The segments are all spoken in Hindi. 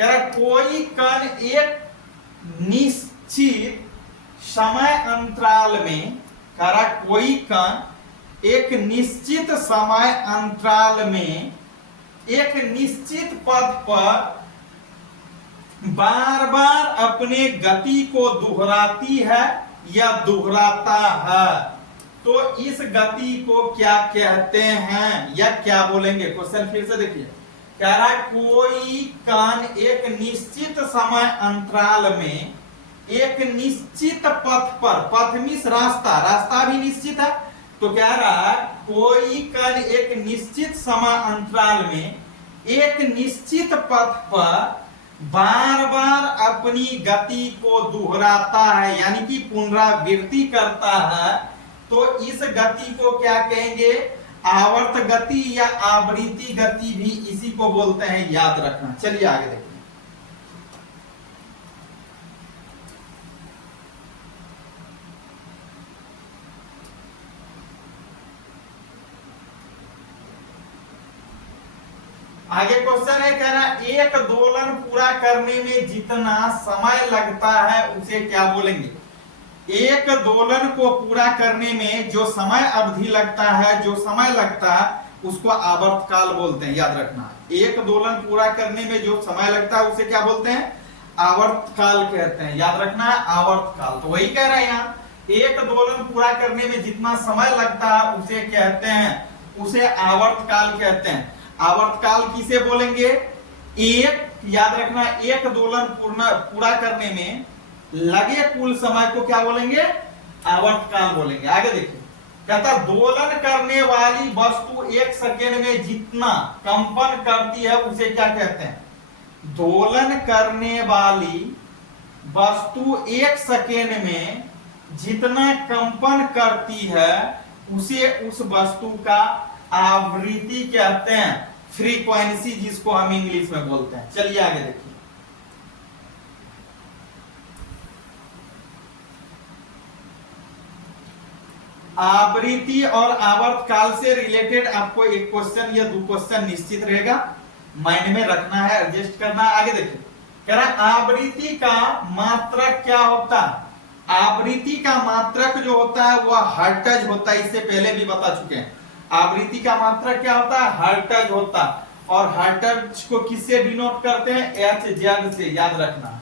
कह रहा कोई कण एक निश्चित समय अंतराल में, कह रहा कोई कण एक निश्चित समय अंतराल में एक निश्चित पथ पर बार बार अपने गति को दोहराती है या दोहराता है, तो इस गति को क्या कहते हैं या क्या बोलेंगे? क्वेश्चन फिर से देखिए, कह रहा है कोई कण एक निश्चित समय अंतराल में एक निश्चित पथ पर, पथ मीन्स रास्ता, रास्ता भी निश्चित है, तो कह रहा है कोई कण एक निश्चित समय अंतराल में एक निश्चित पथ पर बार बार अपनी गति को दोहराता है, यानी कि पुनरावृत्ति करता है, तो इस गति को क्या कहेंगे? आवर्त गति या आवृत्ति गति भी इसी को बोलते हैं, याद रखना। चलिए आगे देखिए। आगे क्वेश्चन है, कह रहा एक दोलन पूरा करने में जितना समय लगता है उसे क्या बोलेंगे? एक दोलन को पूरा करने में जो समय अवधि लगता है, जो समय लगता है उसको आवर्तकाल बोलते हैं, याद रखना। एक दोलन पूरा करने में जो समय लगता है उसे क्या बोलते हैं? आवर्तकाल कहते हैं, याद रखना है, आवर्तकाल। तो वही कह रहे हैं यहाँ, एक दोलन पूरा करने में जितना समय लगता है उसे कहते हैं, उसे आवर्तकाल कहते हैं। आवर्तकाल किसे बोलेंगे? एक, याद रखना, एक दोलन पूरा करने में लगे कुल समय को क्या बोलेंगे? आवर्तकाल बोलेंगे। आगे देखिए, कहता दोलन करने वाली वस्तु एक सेकेंड में जितना कंपन करती है उसे क्या कहते हैं? दोलन करने वाली वस्तु एक सेकेंड में जितना कंपन करती है उसे उस वस्तु का आवृत्ति कहते हैं, फ्रीक्वेंसी जिसको हम इंग्लिश में बोलते हैं। चलिए आगे देखिए। आवृत्ति और आवर्तकाल से रिलेटेड आपको एक क्वेश्चन या दो क्वेश्चन निश्चित रहेगा, माइंड में रखना है, एडजस्ट करना है। आगे देखिए, कह रहा है आवृत्ति का मात्रक क्या होता है? आवृत्ति का मात्रक जो होता है वह हर्ट्ज होता है, इससे पहले भी बता चुके हैं। आवृत्ति का मात्रक क्या होता है? हर्ट्ज होता है, और हर्ट्ज को किससे डिनोट करते हैं? Hz से, याद रखना,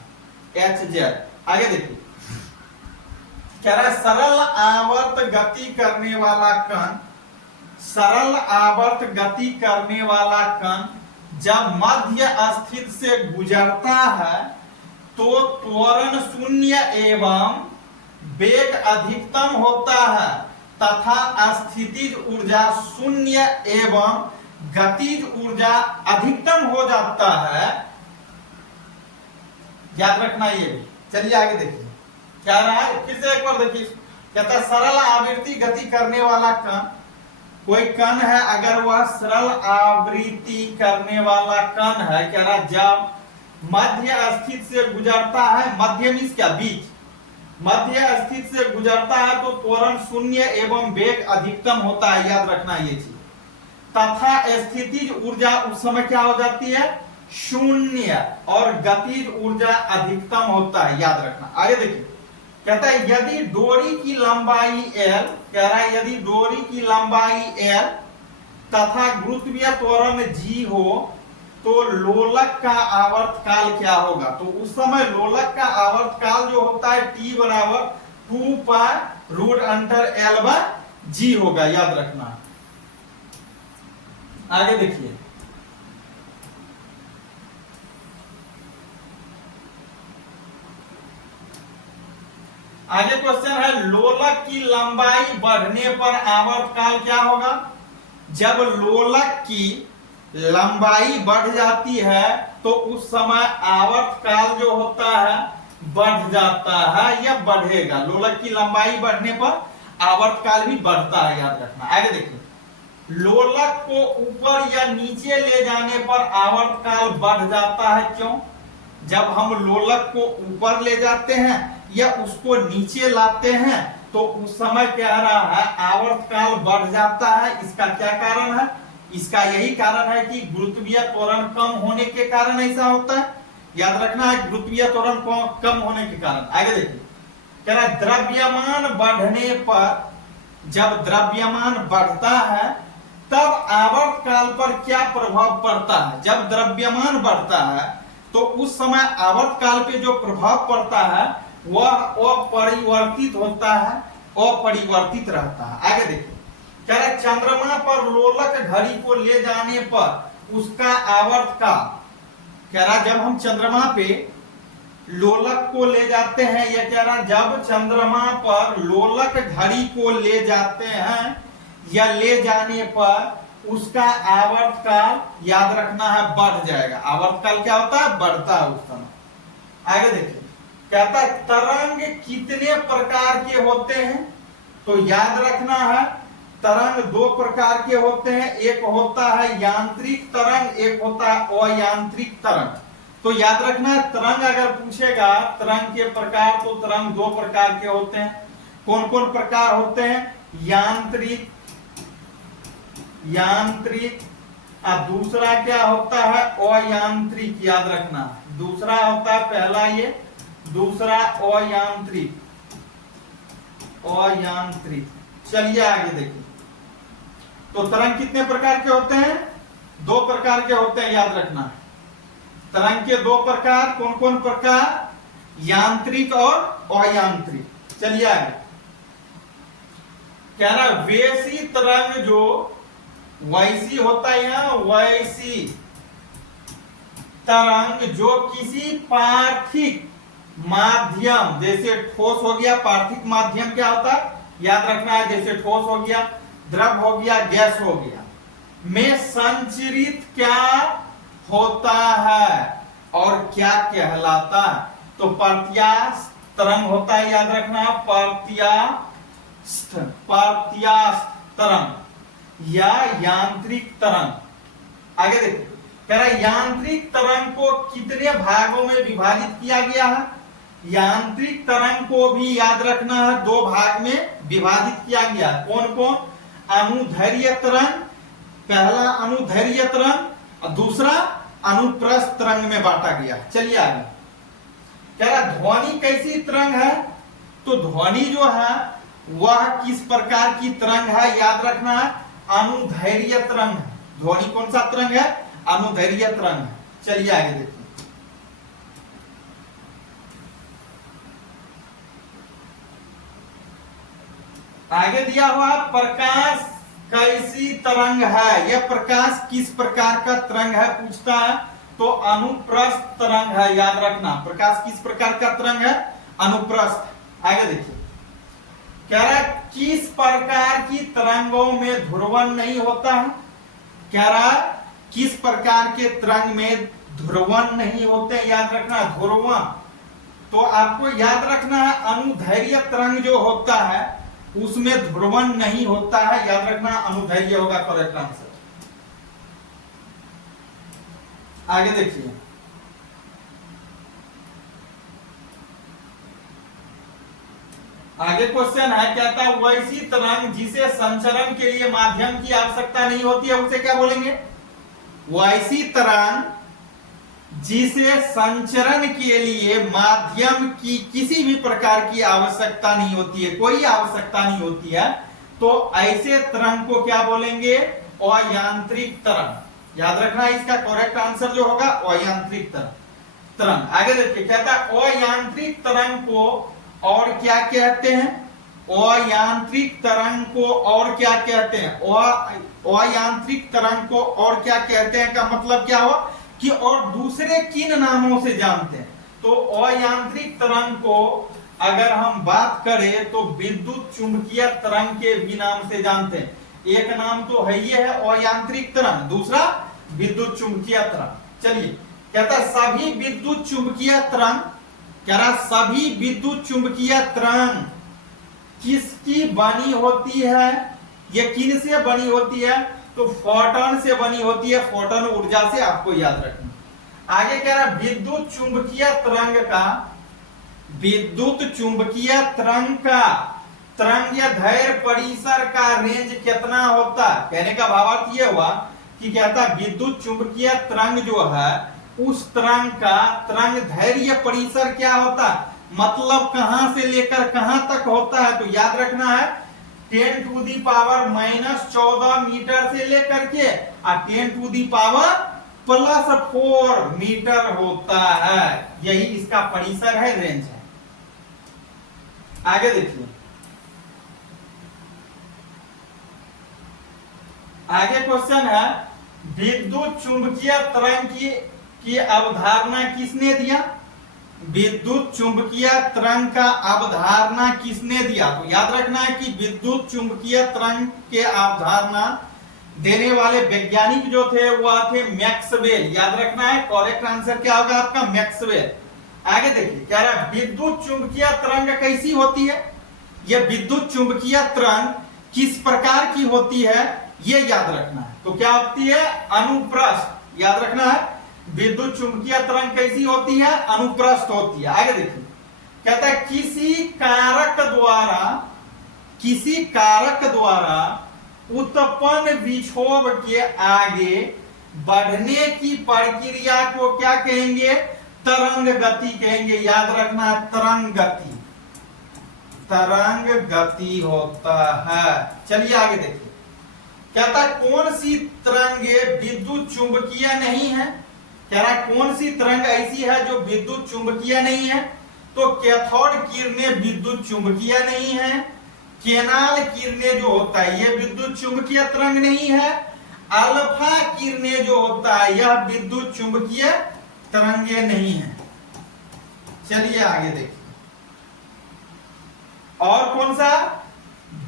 Hz। आगे देखिए, कह रहा है सरल आवर्त गति करने वाला कण, सरल आवर्त गति करने वाला कण जब मध्य स्थित से गुजरता है तो त्वरण शून्य एवं वेग अधिकतम होता है तथा स्थितिज ऊर्जा शून्य एवं गतिज ऊर्जा अधिकतम हो जाता है, याद रखना ये भी। चलिए आगे देखिए क्या रहा है, फिर से एक बार देखिए। कहता है सरल आवृत्ति गति करने वाला कण, कोई कण है अगर वह सरल आवृत्ति करने वाला कण है, कह रहा जब मध्य स्थित से गुजरता है, मध्य मीन्स क्या? बीच, मध्य स्थित से गुजरता है तो त्वरण शून्य एवं वेग अधिकतम होता है, याद रखना ये चीज। तथा स्थितिज ऊर्जा उस समय क्या हो जाती है? शून्य, और गतिज ऊर्जा अधिकतम होता है, याद रखना। आगे देखिए, कहता है यदि डोरी की लंबाई L, कह रहा है यदि डोरी की लंबाई L तथा गुरुत्वीय त्वरण G हो तो लोलक का आवर्तकाल क्या होगा? तो उस समय लोलक का आवर्तकाल जो होता है T बराबर 2 pi root under L by G होगा, याद रखना। आगे देखिए, आगे क्वेश्चन है लोलक की लंबाई बढ़ने पर आवर्तकाल क्या होगा? जब लोलक की लंबाई बढ़ जाती है तो उस समय आवर्तकाल जो होता है बढ़ जाता है या बढ़ेगा। लोलक की लंबाई बढ़ने पर आवर्तकाल भी बढ़ता है, याद रखना। आगे देखिए, लोलक को ऊपर या नीचे ले जाने पर आवर्तकाल बढ़ जाता है, क्यों? जब हम लोलक को ऊपर ले जाते हैं या उसको नीचे लाते हैं तो उस समय क्या रहा है? आवर्तकाल बढ़ जाता है। इसका क्या कारण है? इसका यही कारण है कि गुरुत्वीय त्वरण कम होने के कारण ऐसा होता है, याद रखना है गुरुत्वीय त्वरण कम होने के कारण। आगे देखिए, कह रहा है द्रव्यमान बढ़ने पर, जब द्रव्यमान बढ़ता है तब आवर्त काल पर क्या प्रभाव पड़ता है। जब द्रव्यमान बढ़ता है तो उस समय आवर्त काल पे जो प्रभाव पड़ता है वह अपरिवर्तित होता है, अपरिवर्तित रहता है। आगे देखिए, कह रहा है चंद्रमा पर लोलक घड़ी को ले जाने पर उसका आवर्त काल, कह रहा जब हम चंद्रमा पे लोलक को ले जाते हैं, यह कह रहा जब चंद्रमा पर लोलक घड़ी को ले जाते हैं या ले जाने पर उसका आवर्त काल, याद रखना है, बढ़ जाएगा। आवर्त काल क्या होता है, बढ़ता है उस समय। आगे देखिए, कहता है तरंग कितने प्रकार के होते हैं, तो याद रखना है तरंग दो प्रकार के होते हैं, एक होता है यांत्रिक तरंग, एक होता है अयांत्रिक तरंग। तो याद रखना है तरंग अगर पूछेगा तरंग के प्रकार, तो तरंग दो प्रकार के होते हैं। कौन कौन प्रकार होते हैं, यांत्रिक, यांत्रिक, और दूसरा क्या होता है अयांत्रिक। याद रखना दूसरा होता है, पहला ये, दूसरा अयांत्रिक, अयांत्रिक। चलिए आगे देखिए, तो तरंग कितने प्रकार के होते हैं, दो प्रकार के होते हैं, याद रखना तरंग के दो प्रकार। कौन कौन प्रकार, यांत्रिक और अयांत्रिक। चलिए आगे, कह रहा वैसी तरंग जो, वैसी होता है यहां, वैसी तरंग जो किसी पार्थिक माध्यम, जैसे ठोस हो गया, पार्थिक माध्यम क्या होता है, याद रखना है, जैसे ठोस हो गया, द्रव हो गया, गैस हो गया, में संचरित क्या होता है और क्या कहलाता है, तो प्रत्यास्थ तरंग होता है। याद रखना है प्रत्यास्थ, प्रत्यास्थ तरंग या यांत्रिक तरंग। आगे देखिए, कह रहा है यांत्रिक तरंग को कितने भागों में विभाजित किया गया है। यांत्रिक तरंग को भी याद रखना है दो भाग में विभाजित किया गया। कौन कौन, अनुदैर्घ्य तरंग, पहला अनुदैर्घ्य तरंग और दूसरा अनुप्रस्थ तरंग में बांटा गया। चलिए आगे, कह रहा ध्वनि कैसी तरंग है, तो ध्वनि जो है वह किस प्रकार की तरंग है, याद रखना है अनुदैर्घ्य तरंग है। ध्वनि कौन सा तरंग है, अनुदैर्घ्य तरंग है। चलिए आगे देखिए, आगे दिया हुआ प्रकाश कैसी तरंग है, यह प्रकाश किस प्रकार का तरंग है पूछता है, तो अनुप्रस्थ तरंग है। याद रखना प्रकाश किस प्रकार का तरंग है, अनुप्रस्थ। आगे देखिए, कह रहा है किस प्रकार की तरंगों में ध्रुवण नहीं होता है, कह रहा किस प्रकार के तरंग में ध्रुवण नहीं होते, याद रखना ध्रुवण। तो आपको याद रखना है अनुदैर्घ्य तरंग जो होता है उसमें ध्रुवण नहीं होता है, याद रखना अनुदैर्घ्य होगा करेक्ट आंसर। आगे देखिए, आगे क्वेश्चन है, कहता है वैसी तरंग जिसे संचरण के लिए माध्यम की आवश्यकता नहीं होती है उसे क्या बोलेंगे। वैसी तरंग जिसे संचरण के लिए माध्यम की किसी भी प्रकार की आवश्यकता नहीं होती है, कोई आवश्यकता नहीं होती है, तो ऐसे तरंग को क्या बोलेंगे, अयांत्रिक तरंग। याद रखना इसका करेक्ट आंसर जो होगा अयांत्रिक तरंग। आगे देखिए, कहता है अयांत्रिक तरंग को और क्या कहते हैं, अयांत्रिक तरंग को और क्या कहते हैं, अयांत्रिक तरंग को और क्या कहते हैं का मतलब क्या हो कि और दूसरे किन नामों से जानते हैं। तो अयांत्रिक तरंग को अगर हम बात करें तो विद्युत चुंबकीय तरंग के भी नाम से जानते हैं। एक नाम तो है ये है अयांत्रिक तरंग, दूसरा विद्युत चुंबकीय तरंग। चलिए, कहता है सभी विद्युत चुंबकीय तरंग, कह रहा सभी विद्युत चुंबकीय तरंग किसकी बनी होती है, ये किन से बनी होती है, तो फोटॉन से बनी होती है, फोटॉन ऊर्जा से, आपको याद रखना। आगे कह रहा विद्युत चुंबकीय तरंग का, विद्युत चुंबकीय तरंग का तरंगदैर्घ्य परिसर का रेंज कितना होता है। कहने का भावार्थ यह हुआ कि कहता विद्युत चुंबकीय तरंग जो है उस तरंग का तरंग दैर्घ्य परिसर क्या होता है, मतलब कहां से लेकर कहां तक होता है। तो याद रखना है 10⁻⁻14 मीटर से लेकर के 10⁻+4 मीटर होता है। यही इसका परिसर है, रेंज है। आगे देखिए, आगे क्वेश्चन है विद्युत चुंबकीय तरंग की अवधारणा किसने दिया। विद्युत चुंबकीय तरंग का अवधारणा किसने दिया। तो याद रखना है कि विद्युत चुंबकीय तरंग के अवधारणा देने वाले वैज्ञानिक जो थे वह थे मैक्सवेल। याद रखना है, करेक्ट आंसर क्या होगा आपका, मैक्सवेल। आगे देखिए, कह रहा है विद्युत चुंबकीय तरंग कैसी होती है। यह विद्युत चुंबकीय तरंग किस प्रकार की होती है, ये याद रखना है। तो क्या होती है, अनुप्रस्थ। याद रखना है विद्युत चुंबकीय तरंग कैसी होती है, अनुप्रस्थ होती है। आगे देखिए, कहता है किसी कारक द्वारा उत्पन्न विक्षोभ के आगे बढ़ने की प्रक्रिया को क्या कहेंगे, तरंग गति कहेंगे। याद रखना है तरंग गति होता है। चलिए आगे देखिए, कहता है कौन सी तरंगे विद्युत चुंबकीय नहीं है। कह रहा है कौन सी तरंग ऐसी है जो विद्युत चुंबकीय नहीं है। तो कैथोड किरणें विद्युत चुंबकीय नहीं है, केनाल किरणें जो होता है ये विद्युत चुंबकीय तरंग नहीं है, अल्फा किरणें जो होता है यह विद्युत चुंबकीय तरंगे नहीं है। चलिए आगे देखिए, और कौन सा,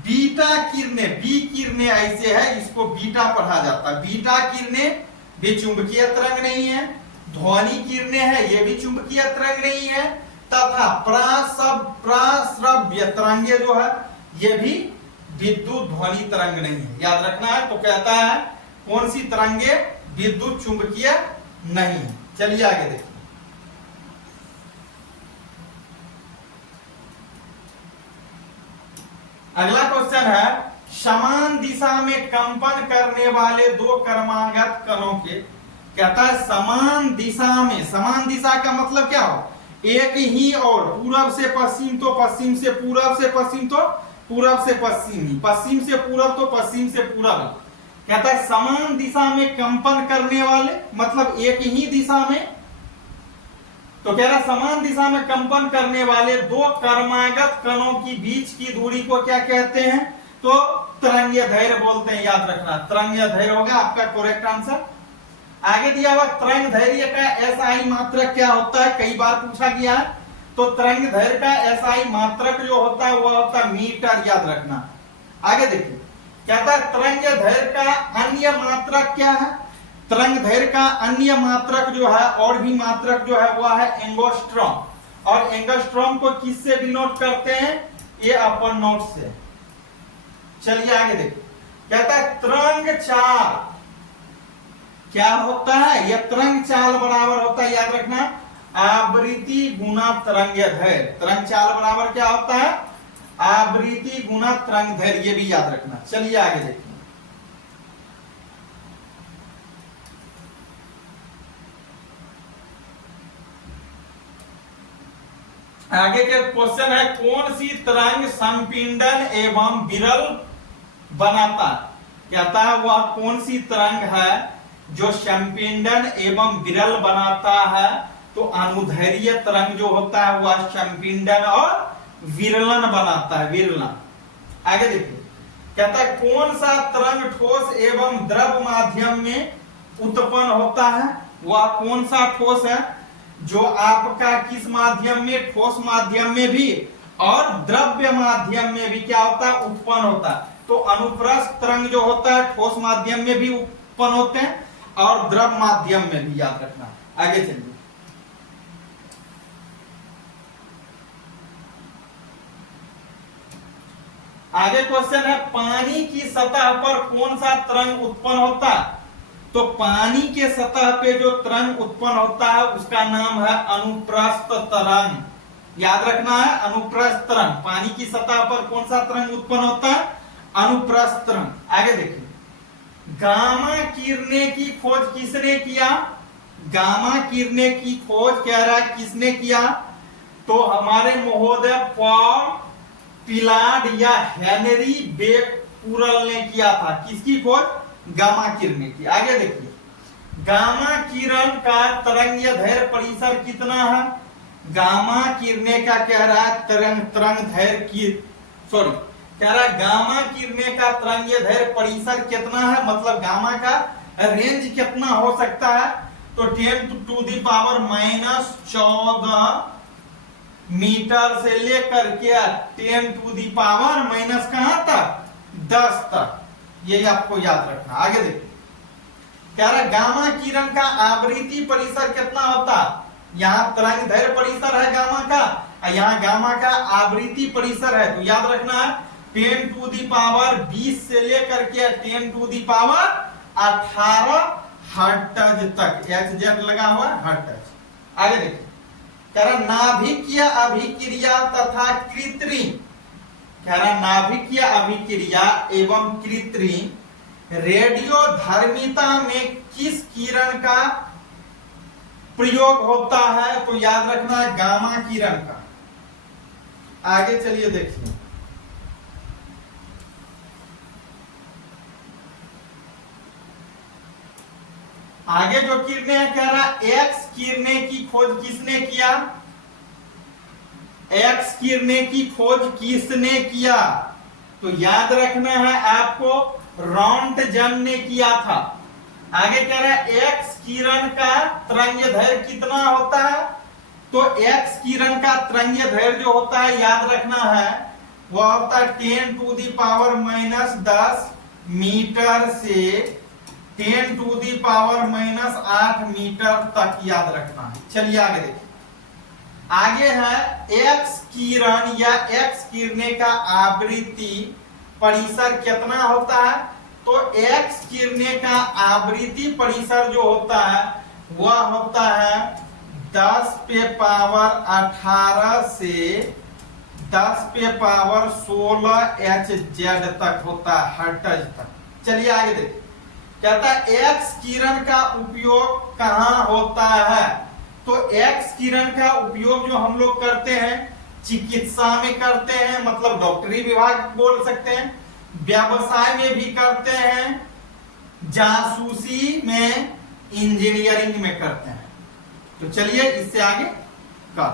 बीटा किरणें, बी किरणें ऐसे है, इसको बीटा पढ़ा जाता है। बीटा किरणें भी चुंबकीय तरंग नहीं है, ध्वनि किरणें है ये भी चुंबकीय तरंग नहीं है, तथा प्राश्रव्य तरंगे जो है ये भी विद्युत ध्वनि तरंग नहीं है। याद रखना है। तो कहता है कौन सी तरंगे विद्युत चुंबकीय नहीं है। चलिए आगे देखिए, अगला क्वेश्चन है समान दिशा में कंपन करने वाले दो क्रमागत कणों के, कहता है समान दिशा में, समान दिशा का मतलब क्या हो, एक ही और पूरब से पश्चिम तो पश्चिम से पूरब से पश्चिम तो पूरब से पश्चिम ही, पश्चिम से पूरब तो पश्चिम से पूरब। कहता है समान दिशा में कंपन करने वाले मतलब एक ही दिशा में। तो कह रहा समान दिशा में कंपन करने वाले दो क्रमागत कणों की बीच की दूरी को क्या कहते हैं, तो तरंगीय दैर्घ्य बोलते हैं। याद रखना तरंगीय दैर्घ्य होगा आपका करेक्ट आंसर। आगे दिया हुआ तरंग दैर्घ्य का एसआई मात्रक क्या होता है, कई बार पूछा गया है। तो तरंग दैर्घ्य का एसआई मात्रक जो होता है वह होता है मीटर। याद रखना। आगे देखिए, कहता है तरंग दैर्घ्य का अन्य मात्रक क्या है। तरंग दैर्घ्य का अन्य मात्रक जो है और भी मात्रक जो है वह है एंगस्ट्रॉम। और एंगस्ट्रॉम को किससे डिनोट करते हैं, ये अपन नोट से। चलिए आगे देखिए, कहता है तरंग चाल क्या होता है, यह तरंग चाल बराबर होता है, याद रखना, आवृत्ति गुना तरंगीय दैर्घ्य। तरंग चाल बराबर क्या होता है, आवृत्ति गुना तरंग दैर्घ्य, ये भी याद रखना। चलिए आगे देखिए, आगे के क्वेश्चन है कौन सी तरंग संपीड़न एवं विरल बनाता। कहता है वह कौन सी तरंग है जो संपीड़न एवं विरल बनाता है। तो अनुदैर्घ्य तरंग जो होता है वह संपीड़न और विरलन बनाता है, विरलन। आगे देखिए, कहता है कौन सा तरंग ठोस एवं द्रव माध्यम में उत्पन्न होता है। वह कौन सा ठोस है जो आपका किस माध्यम में, ठोस माध्यम में भी और द्रव्य माध्यम में भी क्या होता है, उत्पन्न होता है। तो अनुप्रस्थ तरंग जो होता है ठोस माध्यम में भी उत्पन्न होते हैं और द्रव माध्यम में भी, याद रखना। आगे चलिए, आगे क्वेश्चन है पानी की सतह पर कौन सा तरंग उत्पन्न होता है। तो पानी के सतह पे जो तरंग उत्पन्न होता है उसका नाम है अनुप्रस्थ तरंग। याद रखना है अनुप्रस्थ तरंग। पानी की सतह पर कौन सा तरंग उत्पन्न होता है, अनुप्रस्थ तरंग। आगे देखिए, गामा किरणें की खोज किसने किया। गामा किरणें की खोज कह रहा है किसने किया, तो हमारे महोदय पॉल पिलार्ड या हेनरी बेकुरल ने किया था। किसकी खोज? गामा किरणें की। आगे देखिए, गामा किरण का तरंगदैर्घ्य परिसर कितना है? गामा किरणें का कह रहा है तरंगदैर्घ्य की सॉरी कह रहा है गामा किरणें का तरंगदैर्घ्य परिसर कितना है, मतलब गामा का रेंज कितना हो सकता है, तो 10⁻⁻14 मीटर से लेकर के 10⁻⁻ कहां तक? 10 तक। ये आपको याद रखना। आगे देखिए, कह रहा गामा किरण का आवृत्ति परिसर कितना होता? यहाँ तरंगदैर्घ्य परिसर है गामा का, यहाँ गामा का आवृत्ति परिसर है, तो याद रखना है 10⁻20 से लेकर के 10⁻18 हर्ट्ज तक। HZ लगा हुआ हर्ट्ज। आगे देखिए, कह रहा नाभिकीय अभिक्रिया तथा कृत्रिम, कह रहा नाभिकीय अभिक्रिया एवं कृत्रिम रेडियोधर्मिता में किस किरण का प्रयोग होता है, तो याद रखना है गामा किरण का। आगे चलिए देखिए, आगे जो किरणें है, कह रहा एक्स किरणें की खोज किसने किया? एक्स किरणें की खोज किसने किया, तो याद रखना है आपको रॉन्टजन ने किया था। आगे कह रहा है एक्स किरण का तरंगदैर्घ्य कितना होता है, तो एक्स किरण का तरंगदैर्घ्य जो होता है याद रखना है वह होता है 10⁻⁻10 मीटर से 10⁻⁸ मीटर तक याद रखना है। चलिए आगे देखिए, आगे है एक्स किरण या एक्स किरणें का आवृत्ति परिसर कितना होता है, तो एक्स किरणें का आवृत्ति परिसर जो होता है वह होता है 10⁻18 से 10⁻16 HZ तक होता है, हर्ट्ज तक। चलिए आगे देखिए, कहता है एक्स किरण का उपयोग कहां होता है, तो एक्स किरण का उपयोग जो हम लोग करते हैं चिकित्सा में करते हैं, मतलब डॉक्टरी विभाग बोल सकते हैं, व्यवसाय में भी करते हैं, जासूसी में, इंजीनियरिंग में करते हैं। तो चलिए इससे आगे का